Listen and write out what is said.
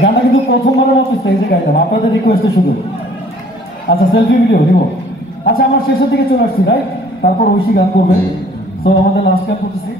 গানটা কিন্তু প্রথমবারের মতো স্টেজে গাইলাম, আপনাদের রিকোয়েস্টে শুধু। আচ্ছা, সেলফি ভিডিও নিব। আচ্ছা, আমার শেষের দিকে চলে আসছি, রাইট? তারপর ঐশী গান করবে। তো আমাদের লাস্ট গান করতেছি।